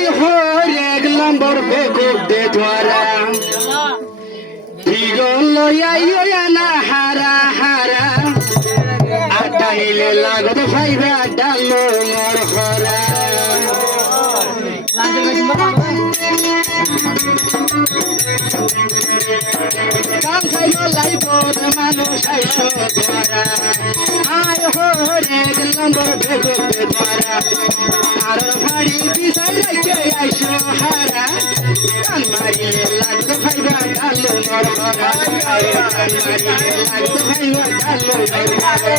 আয় হরে এক নম্বর বেকুব দে ধরা দিগল আইয়া না হারা হারা আটা নিলে লাগত ভাইবা ডালো মর খরা কাম খাইল লাইব মানুষ আইস ধরা আয় হরে এক নম্বর বেকুব দে ধরা আর ভাড়ি পিছাই রাইকে আইস হারা কান মারিলে লাগত ভাইবা ডালো মর খরা কান মারিলে লাগত ভাইবা ডালো মর খরা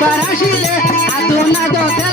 Barashile, atona do